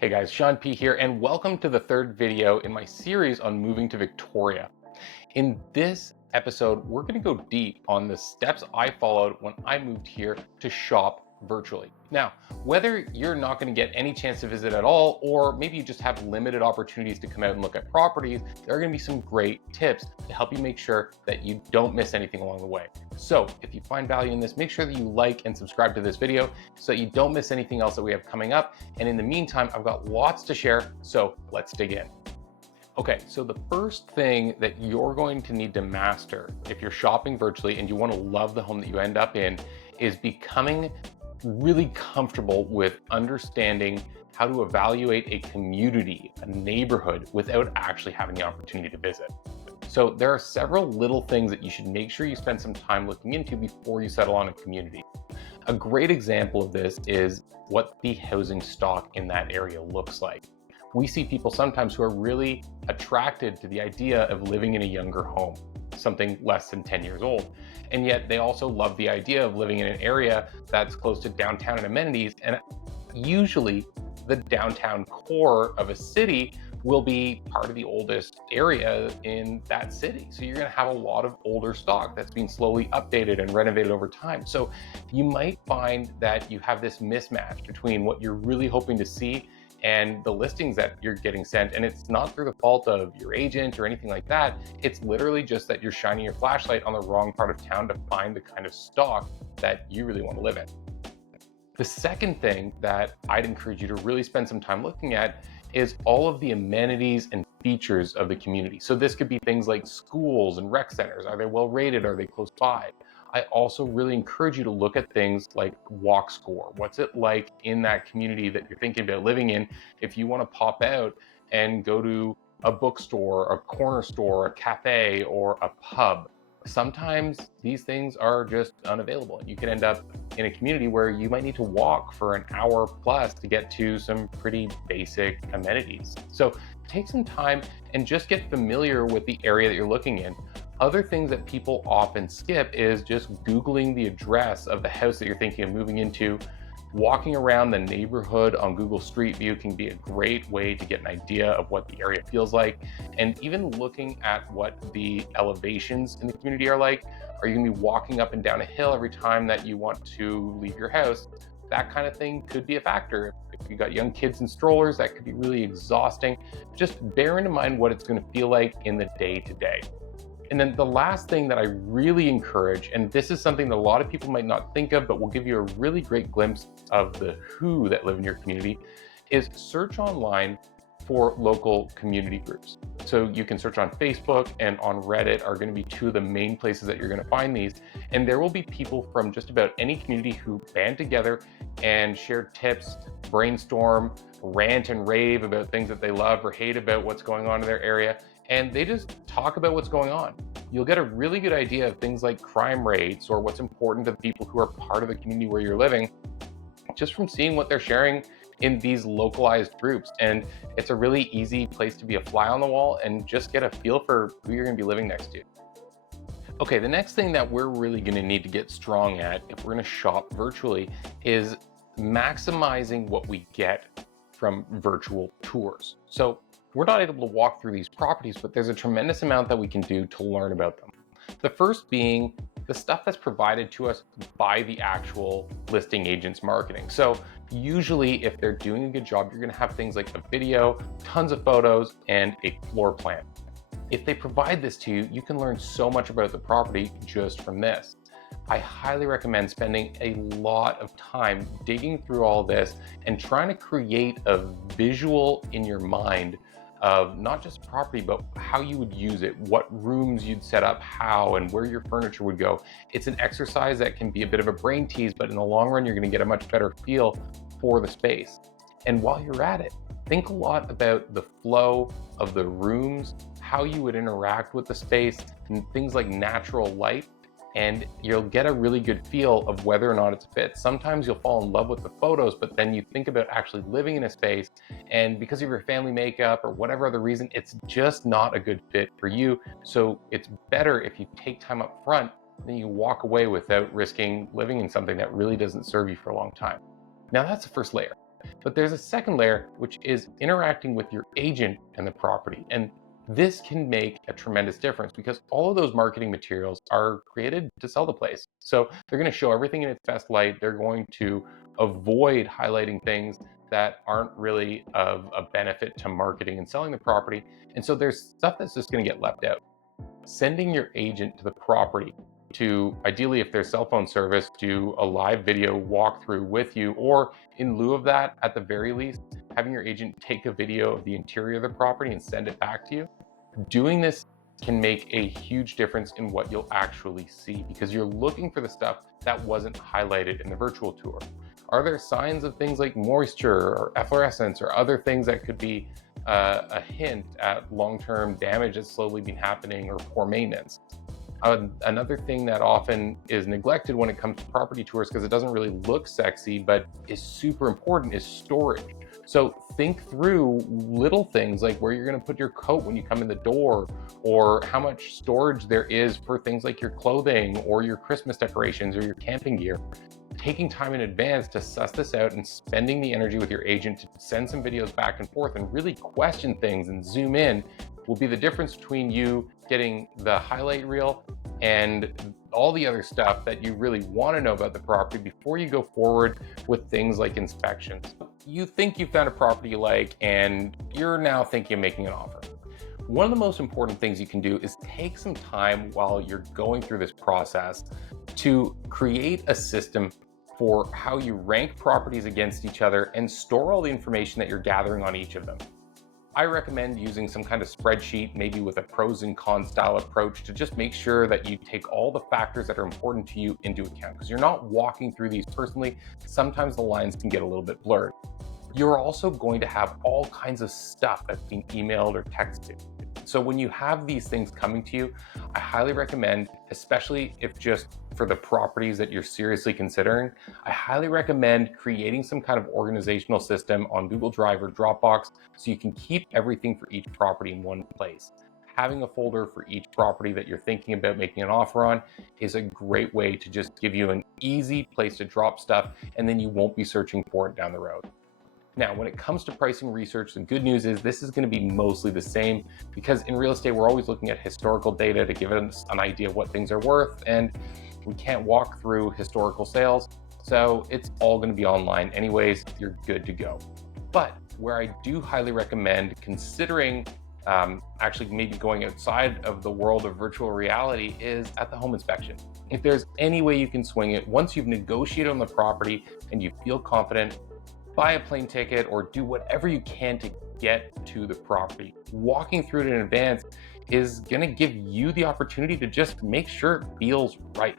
Hey guys, Sean P here, and welcome to the third video in my series on moving to Victoria. In this episode, we're going to go deep on the steps I followed when I moved here to shop virtually. Now, whether you're not going to get any chance to visit at all, or maybe you just have limited opportunities to come out and look at properties, there are going to be some great tips to help you make sure that you don't miss anything along the way. So if you find value in this, make sure that you like and subscribe to this video so that you don't miss anything else that we have coming up. And in the meantime, I've got lots to share, so let's dig in. Okay, so the first thing that you're going to need to master if you're shopping virtually and you want to love the home that you end up in is becoming really comfortable with understanding how to evaluate a community, a neighborhood, without actually having the opportunity to visit. So there are several little things that you should make sure you spend some time looking into before you settle on a community. A great example of this is what the housing stock in that area looks like. We see people sometimes who are really attracted to the idea of living in a younger home, something less than 10 years old. And yet they also love the idea of living in an area that's close to downtown and amenities. And usually the downtown core of a city will be part of the oldest area in that city. So you're gonna have a lot of older stock that's been slowly updated and renovated over time. So you might find that you have this mismatch between what you're really hoping to see and the listings that you're getting sent. And it's not through the fault of your agent or anything like that. It's literally just that you're shining your flashlight on the wrong part of town to find the kind of stock that you really want to live in. The second thing that I'd encourage you to really spend some time looking at is all of the amenities and features of the community. So this could be things like schools and rec centers. Are they well rated? Are they close by? I also really encourage you to look at things like walk score. What's it like in that community that you're thinking about living in? If you want to pop out and go to a bookstore, a corner store, a cafe, or a pub, sometimes these things are just unavailable. And you can end up in a community where you might need to walk for an hour plus to get to some pretty basic amenities. So take some time and just get familiar with the area that you're looking in. Other things that people often skip is just Googling the address of the house that you're thinking of moving into. Walking around the neighborhood on Google Street View can be a great way to get an idea of what the area feels like. And even looking at what the elevations in the community are like. Are you gonna be walking up and down a hill every time that you want to leave your house? That kind of thing could be a factor. If you got young kids and strollers, that could be really exhausting. Just bear in mind what it's gonna feel like in the day-to-day. And then the last thing that I really encourage, and this is something that a lot of people might not think of, but will give you a really great glimpse of the who that live in your community, is search online for local community groups. So you can search on Facebook and on Reddit are going to be two of the main places that you're going to find these. And there will be people from just about any community who band together and share tips, brainstorm, rant and rave about things that they love or hate about what's going on in their area. And they just talk about what's going on. You'll get a really good idea of things like crime rates or what's important to the people who are part of the community where you're living, just from seeing what they're sharing in these localized groups. And it's a really easy place to be a fly on the wall and just get a feel for who you're gonna be living next to. Okay, the next thing that we're really gonna need to get strong at if we're gonna shop virtually is maximizing what we get from virtual tours. So we're not able to walk through these properties, but there's a tremendous amount that we can do to learn about them. The first being the stuff that's provided to us by the actual listing agent's marketing. So usually if they're doing a good job, you're gonna have things like a video, tons of photos, and a floor plan. If they provide this to you, you can learn so much about the property just from this. I highly recommend spending a lot of time digging through all this and trying to create a visual in your mind of not just property, but how you would use it, what rooms you'd set up, how, and where your furniture would go. It's an exercise that can be a bit of a brain tease, but in the long run, you're gonna get a much better feel for the space. And while you're at it, think a lot about the flow of the rooms, how you would interact with the space, and things like natural light, and you'll get a really good feel of whether or not it's a fit. Sometimes you'll fall in love with the photos, but then you think about actually living in a space, and because of your family makeup or whatever other reason, it's just not a good fit for you. So it's better if you take time up front, then you walk away without risking living in something that really doesn't serve you for a long time. Now that's the first layer. But there's a second layer, which is interacting with your agent and the property. And this can make a tremendous difference because all of those marketing materials are created to sell the place. So they're going to show everything in its best light. They're going to avoid highlighting things that aren't really of a benefit to marketing and selling the property. And so there's stuff that's just going to get left out. Sending your agent to the property to, ideally if there's cell phone service, do a live video walkthrough with you, or in lieu of that, at the very least, having your agent take a video of the interior of the property and send it back to you. Doing this can make a huge difference in what you'll actually see because you're looking for the stuff that wasn't highlighted in the virtual tour. Are there signs of things like moisture or efflorescence or other things that could be a hint at long-term damage that's slowly been happening or poor maintenance? Another thing that often is neglected when it comes to property tours, because it doesn't really look sexy, but is super important, is storage. So think through little things like where you're going to put your coat when you come in the door, or how much storage there is for things like your clothing or your Christmas decorations or your camping gear. Taking time in advance to suss this out and spending the energy with your agent to send some videos back and forth and really question things and zoom in will be the difference between you getting the highlight reel and all the other stuff that you really want to know about the property before you go forward with things like inspections. You think you found a property you like and you're now thinking of making an offer. One of the most important things you can do is take some time while you're going through this process to create a system for how you rank properties against each other and store all the information that you're gathering on each of them. I recommend using some kind of spreadsheet, maybe with a pros and cons style approach, to just make sure that you take all the factors that are important to you into account, because you're not walking through these personally. Sometimes the lines can get a little bit blurred. You're also going to have all kinds of stuff that's being emailed or texted. So when you have these things coming to you, I highly recommend, especially if just for the properties that you're seriously considering, I highly recommend creating some kind of organizational system on Google Drive or Dropbox so you can keep everything for each property in one place. Having a folder for each property that you're thinking about making an offer on is a great way to just give you an easy place to drop stuff, and then you won't be searching for it down the road. Now, when it comes to pricing research, the good news is this is going to be mostly the same, because in real estate, we're always looking at historical data to give us an idea of what things are worth, and we can't walk through historical sales. So it's all going to be online anyways. You're good to go. But where I do highly recommend considering actually maybe going outside of the world of virtual reality is at the home inspection. If there's any way you can swing it, once you've negotiated on the property and you feel confident, buy a plane ticket or do whatever you can to get to the property. Walking through it in advance is going to give you the opportunity to just make sure it feels right.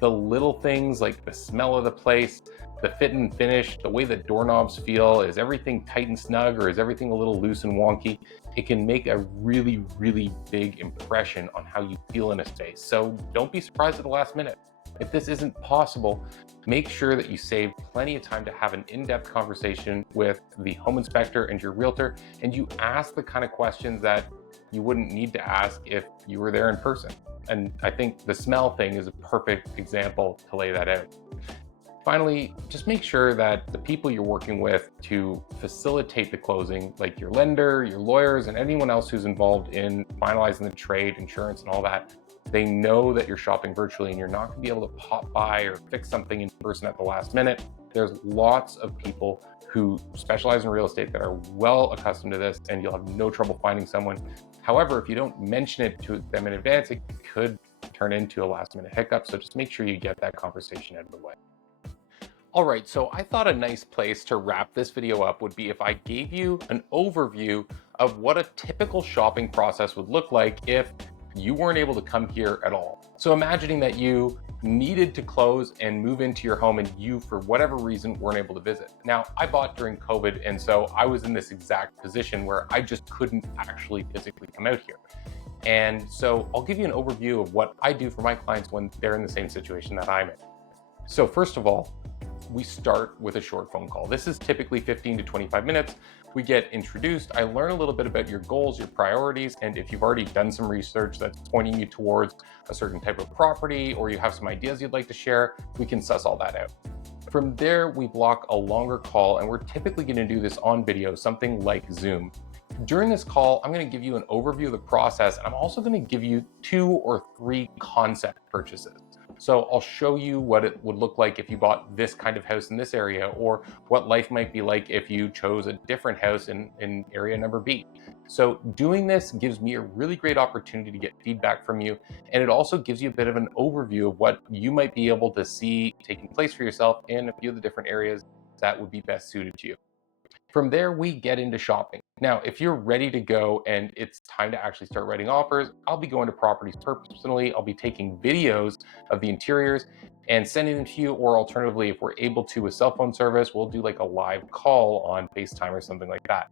The little things like the smell of the place, the fit and finish, the way the doorknobs feel, is everything tight and snug or is everything a little loose and wonky? It can make a really, really big impression on how you feel in a space. So don't be surprised at the last minute. If this isn't possible, make sure that you save plenty of time to have an in-depth conversation with the home inspector and your realtor, and you ask the kind of questions that you wouldn't need to ask if you were there in person. And I think the smell thing is a perfect example to lay that out. Finally, just make sure that the people you're working with to facilitate the closing, like your lender, your lawyers, and anyone else who's involved in finalizing the trade, insurance, and all that, they know that you're shopping virtually and you're not going to be able to pop by or fix something in person at the last minute. There's lots of people who specialize in real estate that are well accustomed to this, and you'll have no trouble finding someone. However, if you don't mention it to them in advance, it could turn into a last minute hiccup. So just make sure you get that conversation out of the way. All right, so I thought a nice place to wrap this video up would be if I gave you an overview of what a typical shopping process would look like if you weren't able to come here at all. So imagining that you needed to close and move into your home and you, for whatever reason, weren't able to visit. Now, I bought during COVID, and so I was in this exact position where I just couldn't actually physically come out here. And so I'll give you an overview of what I do for my clients when they're in the same situation that I'm in. So first of all, we start with a short phone call. This is typically 15 to 25 minutes. We get introduced. I learn a little bit about your goals, your priorities, and if you've already done some research that's pointing you towards a certain type of property or you have some ideas you'd like to share, we can suss all that out. From there, we block a longer call, and we're typically going to do this on video, something like Zoom. During this call, I'm going to give you an overview of the process, and I'm also going to give you 2 or 3 concept purchases. So I'll show you what it would look like if you bought this kind of house in this area, or what life might be like if you chose a different house in area number B. So doing this gives me a really great opportunity to get feedback from you, and it also gives you a bit of an overview of what you might be able to see taking place for yourself in a few of the different areas that would be best suited to you. From there, we get into shopping. Now, if you're ready to go and it's time to actually start writing offers, I'll be going to properties personally. I'll be taking videos of the interiors and sending them to you, or alternatively, if we're able to with cell phone service, we'll do like a live call on FaceTime or something like that.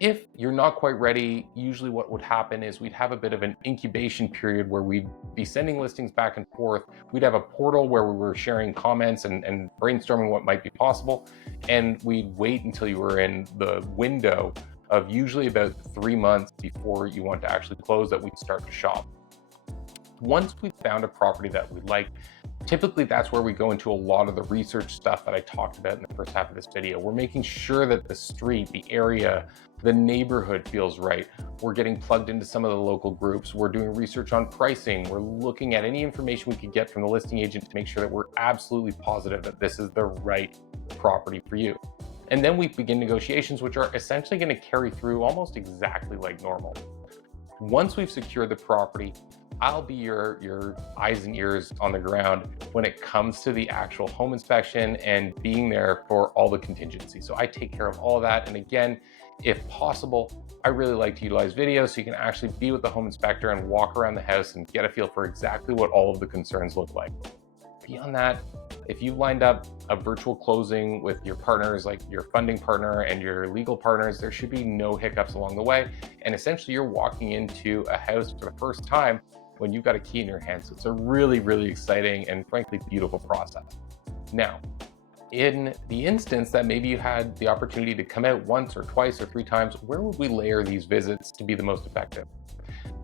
If you're not quite ready, usually what would happen is we'd have a bit of an incubation period where we'd be sending listings back and forth. We'd have a portal where we were sharing comments and brainstorming what might be possible. And we'd wait until you were in the window of usually about 3 months before you want to actually close that we'd start to shop. Once we've found a property that we like, typically that's where we go into a lot of the research stuff that I talked about in the first half of this video. We're making sure that the street, the area, the neighborhood feels right. We're getting plugged into some of the local groups. We're doing research on pricing. We're looking at any information we could get from the listing agent to make sure that we're absolutely positive that this is the right property for you. And then we begin negotiations, which are essentially going to carry through almost exactly like normal. Once we've secured the property, I'll be your eyes and ears on the ground when it comes to the actual home inspection and being there for all the contingencies. So I take care of all of that. And again, if possible, I really like to utilize video so you can actually be with the home inspector and walk around the house and get a feel for exactly what all of the concerns look like. Beyond that, if you've lined up a virtual closing with your partners, like your funding partner and your legal partners, there should be no hiccups along the way. And essentially you're walking into a house for the first time when you've got a key in your hand. So it's a really, really exciting and frankly beautiful process. Now, in the instance that maybe you had the opportunity to come out once or twice or 3 times, where would we layer these visits to be the most effective?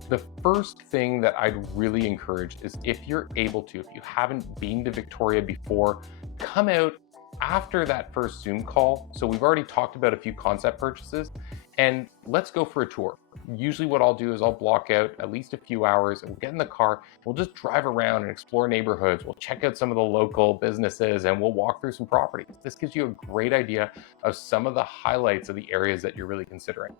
The first thing that I'd really encourage is, if you're able to, if you haven't been to Victoria before, come out after that first Zoom call. So we've already talked about a few concept purchases, and let's go for a tour. Usually what I'll do is I'll block out at least a few hours and we'll get in the car. We'll just drive around and explore neighborhoods. We'll check out some of the local businesses and we'll walk through some properties. This gives you a great idea of some of the highlights of the areas that you're really considering.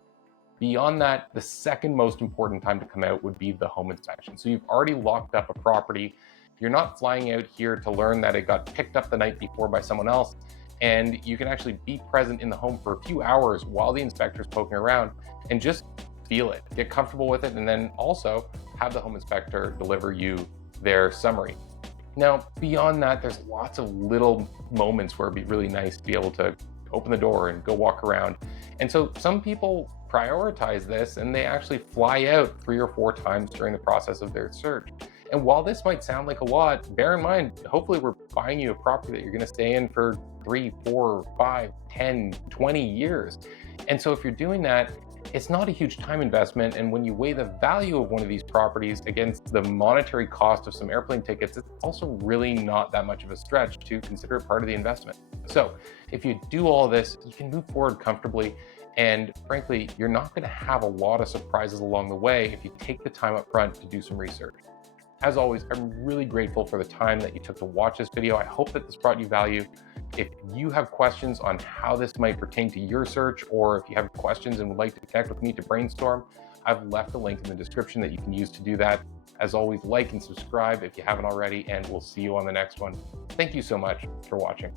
Beyond that, the second most important time to come out would be the home inspection. So you've already locked up a property. You're not flying out here to learn that it got picked up the night before by someone else. And you can actually be present in the home for a few hours while the inspector's poking around and just feel it, get comfortable with it, and then also have the home inspector deliver you their summary. Now, beyond that, there's lots of little moments where it'd be really nice to be able to open the door and go walk around. And so some people prioritize this and they actually fly out 3 or 4 times during the process of their search. And while this might sound like a lot, bear in mind, hopefully we're buying you a property that you're going to stay in for 3, 4, 5, 10, 20 years. And so if you're doing that, it's not a huge time investment. And when you weigh the value of one of these properties against the monetary cost of some airplane tickets, it's also really not that much of a stretch to consider it part of the investment. So if you do all this, you can move forward comfortably. And frankly, you're not going to have a lot of surprises along the way if you take the time up front to do some research. As always, I'm really grateful for the time that you took to watch this video. I hope that this brought you value. If you have questions on how this might pertain to your search, or if you have questions and would like to connect with me to brainstorm, I've left a link in the description that you can use to do that. As always, like and subscribe if you haven't already, and we'll see you on the next one. Thank you so much for watching.